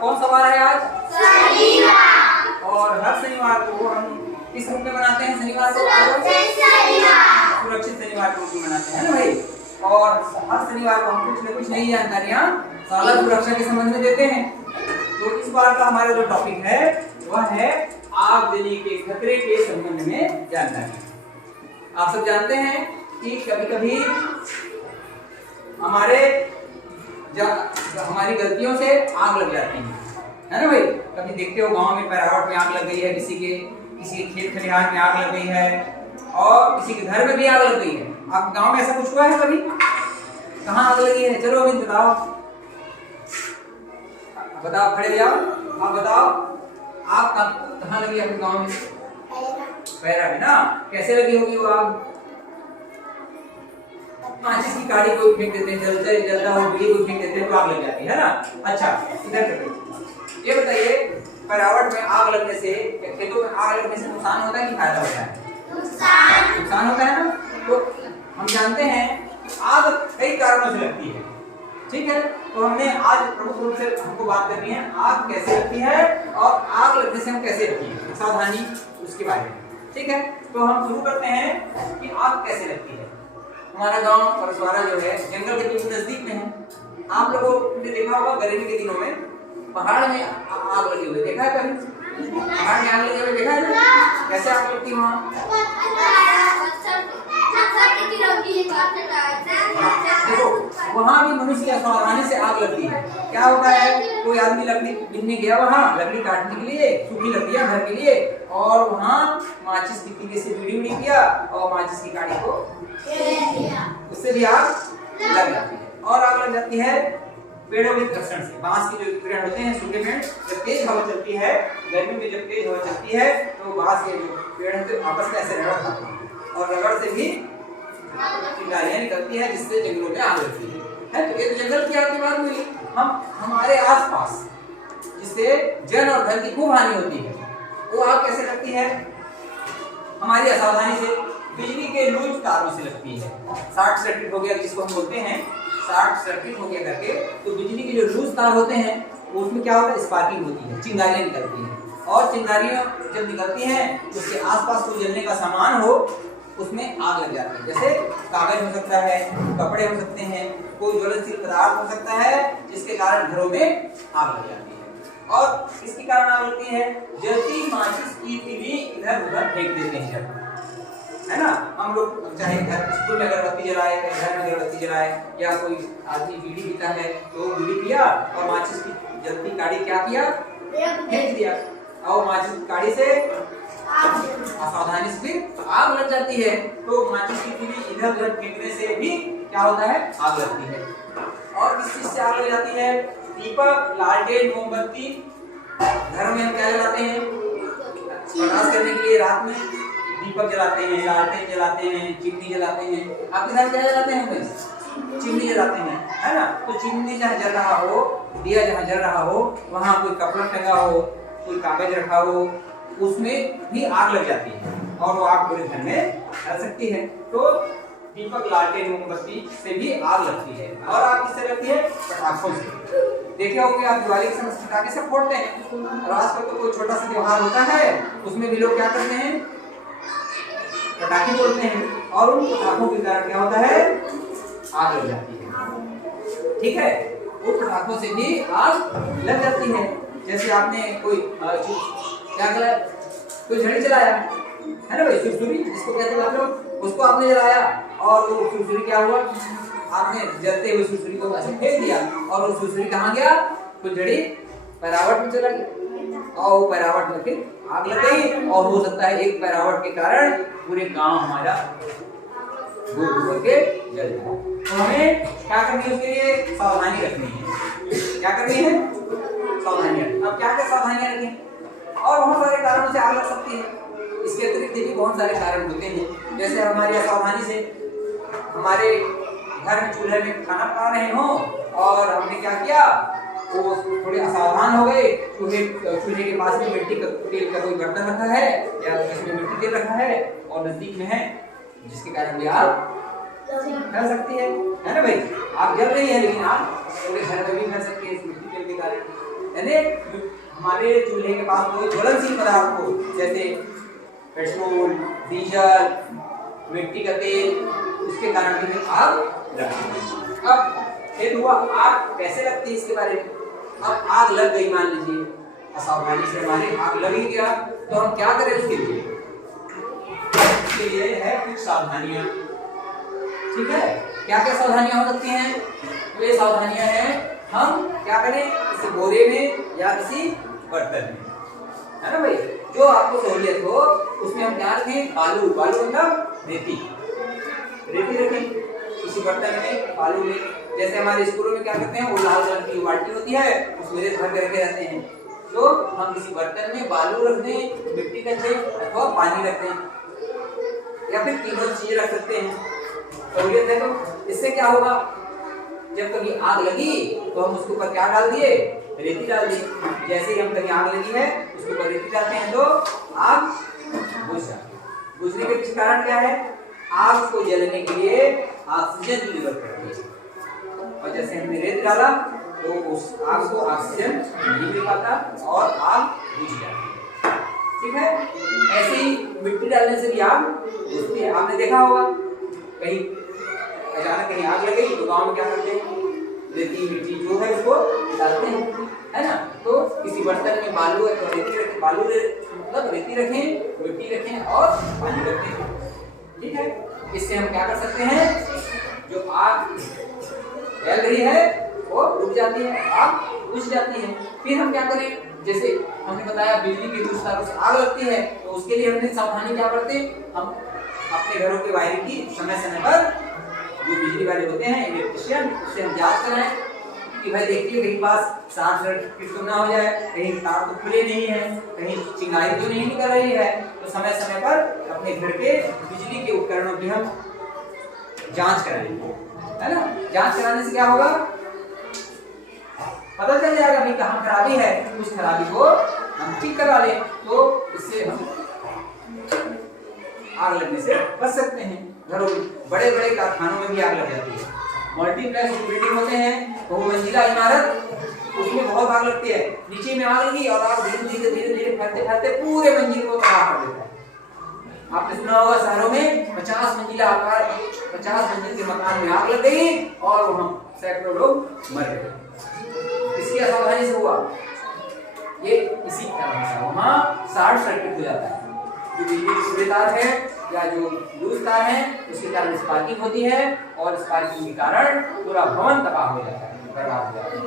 कौन सा वार है आज? शनिवार। और हर शनिवार को हम किस रूप में मनाते हैं? शनिवार को सुरक्षित शनिवार के रूप में मनाते हैं ना भाई। और हर शनिवार को हम कुछ न कुछ नई जानकारियां शाला सुरक्षा के संबंध में देते हैं। तो इस बार का हमारा जो टॉपिक है वह है आगजनी के खतरे के संबंध में जानकारी। आप सब जानते हैं कि कभी कभी हमारी गलतियों से आग लग जाती है ना भाई। कभी देखते हो गांव में पैरावट में आग लग गई है, किसी के खेत खलिहान में आग लग गई है और किसी के घर में भी आग लग गई है। आप गांव में ऐसा कुछ हुआ है कभी? कहाँ आग लगी है? चलो अभी बताओ, बताओ, खड़े हो जाओ, आप बताओ आग कहाँ लगी आपके गांव में? पैरा में ना। कैसे लगी होगी वो आग? माचिस की काड़ी को फेंक देते हैं, जलता हो बीड़ी को फेंक देते हैं तो आग लग जाती है ना। अच्छा इधर ये बताइए, पैरावट में आग लगने से, खेतों में आग लगने से नुकसान होता है कि फायदा होता है? नुकसान होता है ना। तो हम जानते हैं आग कई कारणों से लगती है, ठीक है। तो हमने आज प्रमुख रूप से हमको बात करनी है आग कैसे लगती है और आग लगने से हम कैसे बचें, सावधानी उसके बारे में, ठीक है। तो हम शुरू करते हैं कि आग कैसे लगती है। हमारा गांव परसवाड़ा जो है जंगल के बिल्कुल नजदीक में है। आप लोगों ने देखा होगा गर्मी के दिनों में पहाड़ में आग लगी हुई, देखा है कभी? पहाड़ में आग लगी हुई देखा है ना? कैसे आग लगती है वहाँ? देखो वहाँ भी मनुष्य असावधानी से आग लगती है। क्या होता है, कोई आदमी लकड़ी बिनने गया, वहाँ लकड़ी काटने के लिए, सूखी लकड़ियाँ घर के लिए, और वहाँ माचिस की तीली से बीड़ी किया और माचिस की काड़ी को उससे भी आग लग जाती है। और आग लग जाती है पेड़ों के घर्षण से। बांस के जो पेड़ होते हैं, सूखे पेड़, जब तेज हवा चलती है, गर्मी में जब तेज हवा चलती है तो बांस के जो पेड़ होते हैं आपस में ऐसे रगड़ खाते हैं और रगड़ से भी चिंगारियां निकलती है जिससे जंगलों में आग लगती है। तो ये जंगल की आग की बात हुई। हम हमारे आसपास जिससे जन और धन की खूब हानि होती है, वो आग कैसे लगती है? हमारी असावधानी से, बिजली के लूज तारों से लगती है। शॉर्ट सर्किट हो गया जिसको हम बोलते हैं, शॉर्ट सर्किट हो गया करके, तो बिजली के जो लूज तार होते हैं उसमें क्या होता है, स्पार्किंग होती है, चिंगारियां निकलती हैं। और चिंगारियां जब निकलती हैं तो उसके आसपास कोई जलने का सामान हो उसमें आग लग जाती है। जैसे कागज हो सकता है, कपड़े हो सकते हैं, कोई ज्वलनशील पदार्थ हो सकता है जिसके कारण घरों में आग लग जाती है। और इसके कारण आग लगती है, जलती माचिस की तीली इधर उधर फेंक देते हैं जब, है ना। हम लोग चाहे घर स्कूल में अगरबत्ती जलाए, घर में अगरबत्ती जलाए, या कोई आदमी बीड़ी पीता है तो बीड़ी पिया और माचिस की जलती काड़ी क्या किया, फेंक दिया, और माचिस की काड़ी से असावधानी से आग लग जाती है। तो माचिस की तीली इधर उधर फेंकने से भी क्या होता है, आग लगती है। और किस चीज से आग लग जाती है? दीपक, लालटेन, मोमबत्ती। घर में हम क्या जलाते हैं? प्रकाश करने के लिए रात में दीपक जलाते हैं, लालटेन जलाते हैं, चिमनी जलाते हैं। आपके साथ क्या जलाते हैं? चिमनी जलाते हैं, है ना। तो चिमनी जहाँ जल रहा हो, दिया जहाँ जल रहा हो, वहाँ कोई कपड़ा टंगा हो, कोई कागज रखा हो, उसमें भी आग लग जाती है और वो आग पूरे घर में फैल सकती है। तो दीपक, लालटेन, मोमबत्ती से भी आग लगती है। और आग किससे लगती है? पटाखों से। देखे होंगे आप दिवाली के समय पटाखे से फोड़ते हैं, और आजकल तो कोई छोटा सा त्योहार होता है उसमें भी लोग क्या करते हैं, पटाखे फोड़ते हैं, और उन पटाखों के कारण क्या होता है, आग लग जाती है, ठीक है। उन पटाखों से भी आग लग जाती है। जैसे आपने कोई क्या करा, कोई झड़ी चलाया है ना भाई, सुरसुरी जिसको कहते हैं आप लोग, उसको आपने जलाया और वो सुरसुरी क्या हुआ, आपने जलते हुए सुरसुरी को ऐसे फेंक दिया और वो सुरसुरी कहाँ गया, कुछ झड़ी पैरावट में चला गया और वो पैरावट में फिर आग लग गई। और हो सकता है एक पैरावट के कारण पूरे गांव हमारा डूब के जल जाए। तो हमें क्या करनी है, उसके लिए सावधानी रखनी है। क्या करनी है? सावधानी रखनी। अब क्या क्या सावधानियां रखें? और बहुत सारे कारणों से आग लग सकती है। इसके अतिरिक्त भी बहुत सारे कारण होते हैं। जैसे हमारी असावधानी से हमारे घर में चूल्हे में खाना पका रहे हो और हमने क्या किया, वो थोड़े असावधान हो गए, चूल्हे के पास में मिट्टी का तेल का कोई बर्तन रखा है या इसमें मिट्टी तेल रखा है और नजदीक में है, जिसके कारण भी आग फैल सकती है ना भाई। आग जल रही है लेकिन आग पूरे घर में भी फैल सकती है इस मिट्टी तेल के कारण, यानी हमारे चूल्हे के पास कोई ज्वलनशील पदार्थ हो, जैसे पेट्रोल, डीजल, मिट्टी का तेल, उसके कारण भी आग लगती है। अब खेद हुआ आग कैसे लगती है इसके बारे में। अब आग लग गई मान लीजिए, असावधानी से हमारी आग लग ही गया, तो हम क्या करें उसके लिए? इसके लिए है कुछ सावधानियां। ठीक है, क्या क्या सावधानियां हो सकती हैं? तो ये सावधानियां हैं, हम क्या करें, किसी बोरे में या किसी बर्तन में, है ना भाई, जो आपको सहूलियत हो उसमें हम क्या रखें? बालू, बालू मतलब रेती, रेती रखें किसी बर्तन में, बालू में। जैसे हमारे स्कूलों में क्या करते हैं, वो लाल कलर की बाल्टी होती है, उसमें रेत भर के रखे रहते हैं, तो हम किसी बर्तन में बालू रख दें, मिट्टी रख दें अथवा पानी रख दें, या फिर तीनों चीजें रख सकते हैं। सहूलियत है तो इससे क्या होगा, जब कभी आग लगी तो हम उसके ऊपर क्या डाल दिए? रेती डाल दी। जैसे ही हम कहीं आग लगी है उसके ऊपर रेती डालते हैं तो आग बुझ जाती है। बुझने के पीछे कारण क्या है? आग को जलने के लिए ऑक्सीजन की जरूरत पड़ती है, और जैसे हमने रेत डाला तो उस आग को ऑक्सीजन नहीं मिल पाता और आग बुझ जाती है। ठीक है, ऐसे ही मिट्टी डालने से भी आग बुझती है। आपने देखा होगा कहीं अचानक कहीं आग लग गई तो गांव में क्या करते हैं? रेती मिट्टी जो है उसको डालते हैं, है ना। तो किसी बर्तन में बालू है तो रेती रखें, बालू मतलब रेती रखें, मिट्टी रखें और पानी रखें। ठीक है, इससे हम क्या कर सकते हैं? जो आग जल रही है वो रुक जाती है, आग बुझ जाती है। फिर हम क्या करें? जैसे हमने बताया बिजली की कुछ तारों से आग लगती है, तो उसके लिए हमने सावधानी क्या बरते? हम अपने घरों के वायरिंग की समय समय पर जो बिजली वाले होते हैं इलेक्ट्रिशियन, उससे हम जांच कराएं कि भाई देखिए कहीं पास शॉर्ट सर्किट तो ना हो जाए, कहीं तार तो खुले नहीं है, कहीं चिंगारी तो नहीं निकल रही है। तो समय समय पर अपने घर के बिजली के उपकरणों की हम जांच कराएंगे, है ना। जांच कराने से क्या होगा? पता चल जाएगा भाई कहाँ खराबी है, उस खराबी को हम ठीक करवा लें, तो इससे हम आग लगने से बच सकते हैं। घरों में, बड़े बड़े कारखानों में भी आग लग जाती है। मल्टीप्लेक्स बिल्डिंग होते हैं, बहुमंजिला इमारत, उसमें बहुत आग लगती है। नीचे में आग लगी और आग धीरे धीरे धीरे धीरे फैलते फैलते पूरे मंजिल को तबाह कर देता है। आपने सुना होगा शहरों में 50 मंजिला आकार 50 मंजिल के मकान में आग लग गई और वहां सैकड़ों लोग मर गए। इसकी असावधानी से हुआ ये, इसी कारण से वहां शॉर्ट सर्किट हो जाता है। जो बिजली की सुबह तार है या जो लूज तार है उसके कारण स्पार्किंग होती है, और स्पार्किंग के कारण पूरा भवन तबाह हो जाता है, बर्बाद हो जाता है।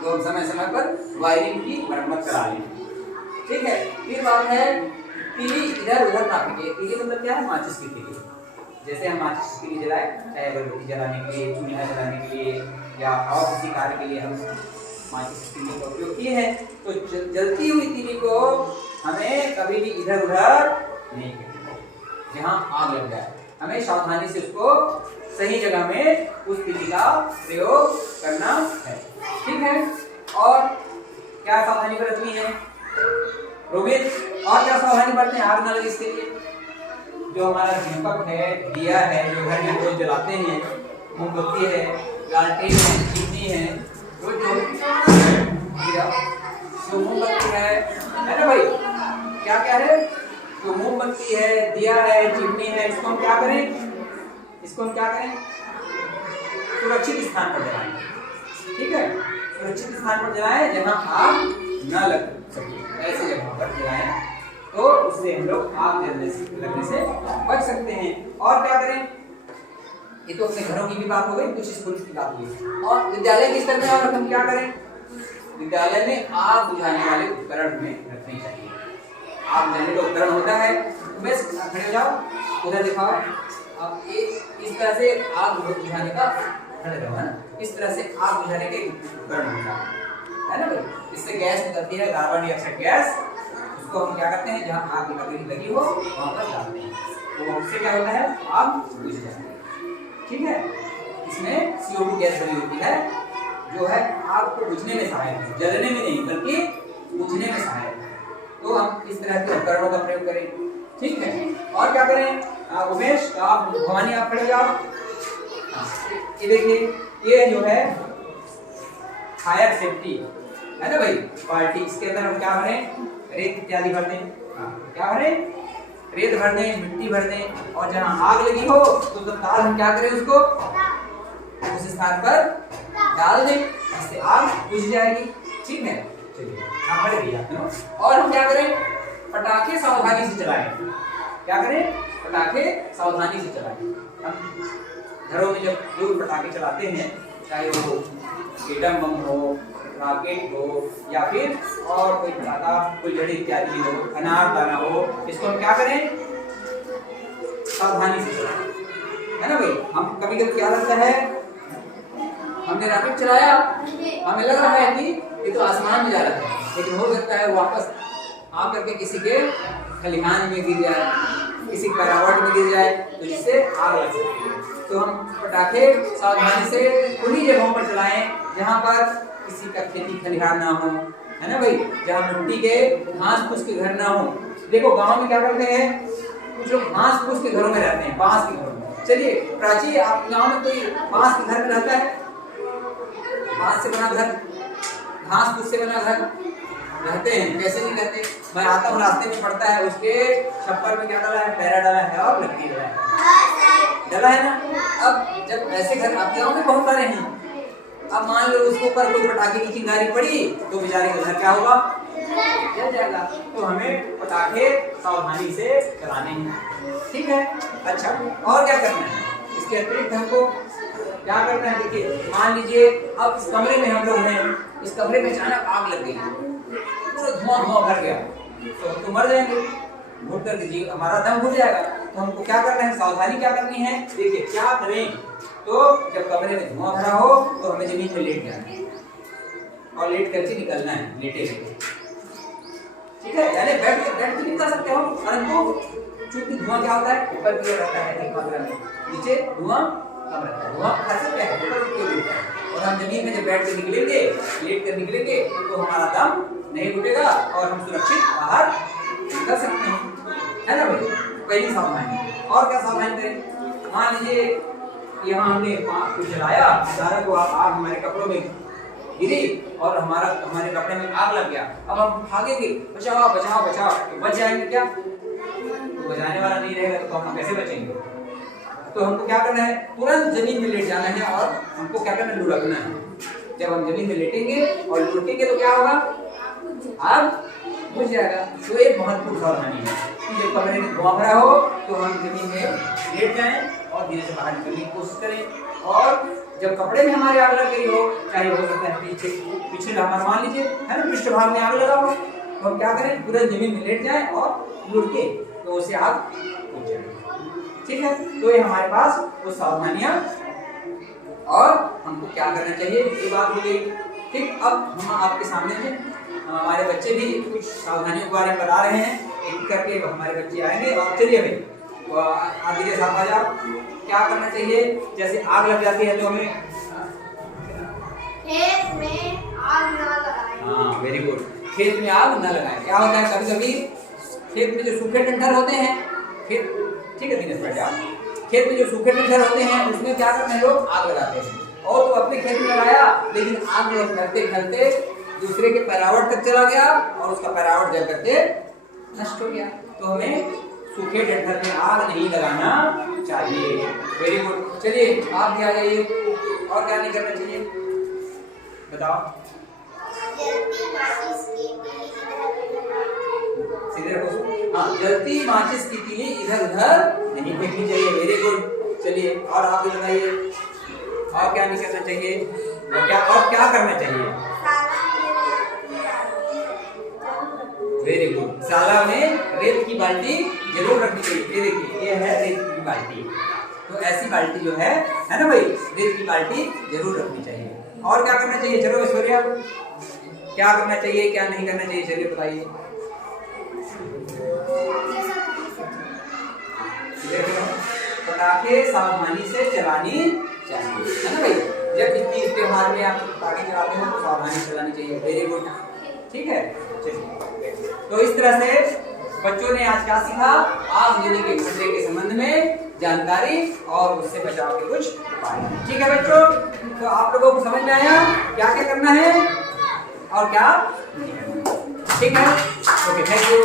तो हम समय समय पर वायरिंग की मरम्मत करा लें। ठीक है, फिर बात है तीली इधर उधर ना फेंके। तीली मतलब क्या है? माचिस की तीली। जैसे हम माचिस की तीली जलाए, चाहे अगरबत्ती जलाने के लिए, चूल्हा जलाने के लिए या और किसी कार्य के लिए हम माचिस की तीली का उपयोग किए हैं, तो जलती हुई तीली को हमें कभी भी इधर उधर नहीं फेंकना। जहाँ आग लग जाए हमें सावधानी से उसको सही जगह में उस तीली का प्रयोग करना है। ठीक है, और क्या सावधानी बरतनी है रोहित? और क्या सावधानी बरतते हैं आग न लगे इसके लिए? जो हमारा दीपक है, दिया है, जो घर में रोज जलाते हैं, मोमबत्ती है, लालटेन है, चिमनी है, रोज जो मोमबत्ती है ना भाई, क्या क्या है? तो मोमबत्ती है, दिया है, चिमनी है, इसको हम क्या करें? इसको हम क्या करें? सुरक्षित स्थान पर जलाएं। ठीक है, सुरक्षित स्थान पर जलाएं जहां आग न लग सके, ऐसे जगह पर जलाएं, तो उससे हम लोग आग लगने से बच सकते हैं। और क्या करें? ये तो अपने घरों की भी बात हो गई, कुछ स्कूल की बात हुई। और विद्यालय के स्तर में और हम क्या करें? विद्यालय में आग बुझाने वाले उपकरण हमें रखने चाहिए। आग बुझाने का उपकरण होता है, उमेश खड़े हो जाओ, उधर दिखाओ। अब इस तरह से आग बुझाने का खड़े रहो, है ना। इस तरह से आग बुझाने के उपकरण होता है ना भाई। इससे गैस निकलती है, कार्बन डाइऑक्साइड गैस, उसको हम क्या करते हैं? जहाँ आग लगी हो वहां पर डालते हैं, तो उससे क्या होता है? आग बुझ जाती है। ठीक है, इसमें CO2 गैस बनी होती है, जो है आग को बुझने में सहायक है, जलने में नहीं बल्कि बुझने में सहायक है। तो हम इस तरह के उपकरणों का प्रयोग करें। ठीक है, और क्या करें? उमेश, आप भवानी, आप खड़े जाओ। ये देखिए, ये जो है फायर सेफ्टी है ना भाई। बाल्टी, इसके अंदर हम क्या भरें, रेत इत्यादि भर दें। क्या भरें, रेत भर दें, मिट्टी भर दें, और जहाँ आग लगी हो तो तत्काल हम क्या करें, उसको उस स्थान पर डाल दें, इससे आग बुझ जाएगी। ठीक है, चलिए हाँ भर दिया। और हम क्या करें, पटाखे सावधानी से चलाएं। क्या करें, पटाखे सावधानी से चलाएं। हम घरों में जब जो पटाखे चलाते हैं, चाहे वो एटम बम हो, रॉकेट हो, या फिर और कोई पटाखा, कोई लड़ी इत्यादि हो, अनार दाना हो, इसको हम क्या करें, सावधानी से चलाएं, है ना भाई। हम कभी कभी क्या लगता है, हमने रॉकेट चलाया, हमें लग रहा है कि ये तो आसमान में जा रहा है, लेकिन हो सकता है वापस आ करके किसी के खलिहान में गिर जाए, किसी पैरावट में गिर जाए, तो इससे आग लग सकती है। तो हम पटाखे सावधानी से उन्हीं जगहों पर चलाएं जहां पर किसी का खेती खलिहान ना हो, है ना भाई, जहां मिट्टी के घास फूस के घर ना हो। देखो गांव में क्या करते हैं, कुछ लोग घास फूस के घरों में रहते हैं, बांस के घरों में। चलिए प्राची, आप गांव में कोई बांस के घर में रहता है, बांस से बना घर, घास फूस से बना घर रहते हैं, कैसे नहीं रहते। मैं आता हूँ, रास्ते में पड़ता है, उसके छप्पर में क्या डाला है, पैरा डाला है और लकड़ी डाला है ना। अब जब ऐसे घर आपके गाँव में बहुत सारे हैं, अब मान लो उसके ऊपर कोई पटाखे की चिंगारी पड़ी तो बेचारे का घर क्या होगा, जल जाएगा। तो हमें पटाखे सावधानी से चलाने हैं। ठीक है, अच्छा और क्या करना है, इसके अतिरिक्त हमको क्या करना है। देखिए मान लीजिए अब इस कमरे में हम लोग हैं, इस कमरे में अचानक आग लग गई, पूरा धुआं भर गया, तो हम तो मर जाएंगे, घुट कर दीजिए, हमारा दम घुट जाएगा। तो हमको क्या करना है, सावधानी क्या करनी है। देखिए क्या करें, तो जब कमरे में धुआं भरा हो तो हमें जमीन में लेट जाना है और लेट करके निकलना है, लेटे लेटे। ठीक है, यानी बैठ तो निकल सकते हो, परंतु चूंकि धुआं क्या होता है, ऊपर की ओर रहता है एक मात्रा में, नीचे धुआं कम रहता है, धुआं खा सकते हैं ऊपर की ओर रहता है। और हम जमीन में जब बैठ कर निकलेंगे, लेट कर निकलेंगे, तो हमारा दम नहीं घुटेगा और हम सुरक्षित बाहर निकल सकते हैं, है ना भाई। पहली सावधानी। और क्या सावधानी करें, मान लीजिए यहाँ हमने कुछ जलाया, अचानक को आग हमारे कपड़ों में गिरी और हमारे कपड़े में आग लग गया। अब हम भागेंगे, बचाओ बचाओ बचाओ, तो बच जाएंगे क्या, तो बचाने वाला नहीं रहेगा तो हम कैसे बचेंगे। तो हमको क्या करना है, तुरंत जमीन में लेट जाना है और हमको क्या करना है, लुढ़कना है। जब हम जमीन में लेटेंगे और लुढ़केंगे तो क्या होगा, आग बुझ जाएगा। तो एक महत्वपूर्ण सावधानी है कि जब कमरे में धुआं भरा हो तो हम जमीन में लेट जाएं और धीरे से बाहर निकलने की कोशिश करें। और जब कपड़े में हमारे आग लग गई हो, चाहे हो सकता है पीछे हमारा मान लीजिए है ना, पृष्ठभाग में आग लगा हो, तो हम क्या करें, पूरे जमीन में लेट जाएं और लुढ़के, तो उसे आग बुझ जाएगी। ठीक है, तो ये हमारे पास वो सावधानियां और हमको क्या करना चाहिए, ये बात हो गई। ठीक, अब हम आपके सामने में हमारे बच्चे भी कुछ सावधानियों के बारे में बता रहे हैं, एक करके हमारे बच्चे आएंगे। और चलिए भाई आगे के साथ आ जाओ, क्या करना चाहिए। जैसे आग लग जाती है तो हमें खेत में आग न लगाएं। हाँ वेरी गुड, खेत में आग न लगाएं। क्या होता है, कभी कभी खेत में जो सूखे डंठल होते हैं, खेत, ठीक है दिनेश भाई आप, खेत में जो सूखे डंठल होते हैं उसमें क्या करते हैं, लोग आग लगाते हैं। और तो अपने खेत में लगाया, लेकिन आग करते करते दूसरे के पैरावट तक चला गया और उसका पैरावट जल करके नष्ट हो गया। तो हमें सूखे डंठल में आग नहीं लगाना चाहिए। वेरी गुड, चलिए आप भी आ जाइए। और क्या नहीं करना चाहिए बताओ, सीधे रखो। हाँ, जलती माचिस की तीली इधर उधर नहीं फेंकनी चाहिए। वेरी गुड, चलिए और आप भी बताइए, और क्या नहीं करना चाहिए, और क्या करना चाहिए। वेरी गुड, साला में रेत की बाल्टी जरूर रखनी चाहिए। ये देखिए, ये है रेत की बाल्टी, तो ऐसी बाल्टी जो है ना भाई, रेत की बाल्टी जरूर रखनी चाहिए। और क्या करना चाहिए, चलो ऐश्वर्या क्या करना चाहिए, क्या नहीं करना चाहिए, चलिए बताइए। पटाखे सावधानी से चलानी चाहिए, है ना भाई। जब इस त्योहार में आप पटाखे चलाते हो तो सावधानी चलानी चाहिए। वेरी गुड, ठीक है। चलिए, तो इस तरह से बच्चों ने आज क्या सीखा, आग लगने के खतरे के संबंध में जानकारी और उससे बचाव के कुछ उपाय। ठीक है बच्चों, तो आप लोगों को समझ में आया क्या क्या करना है। और क्या नहीं करना। ठीक है, ओके, थैंक यू।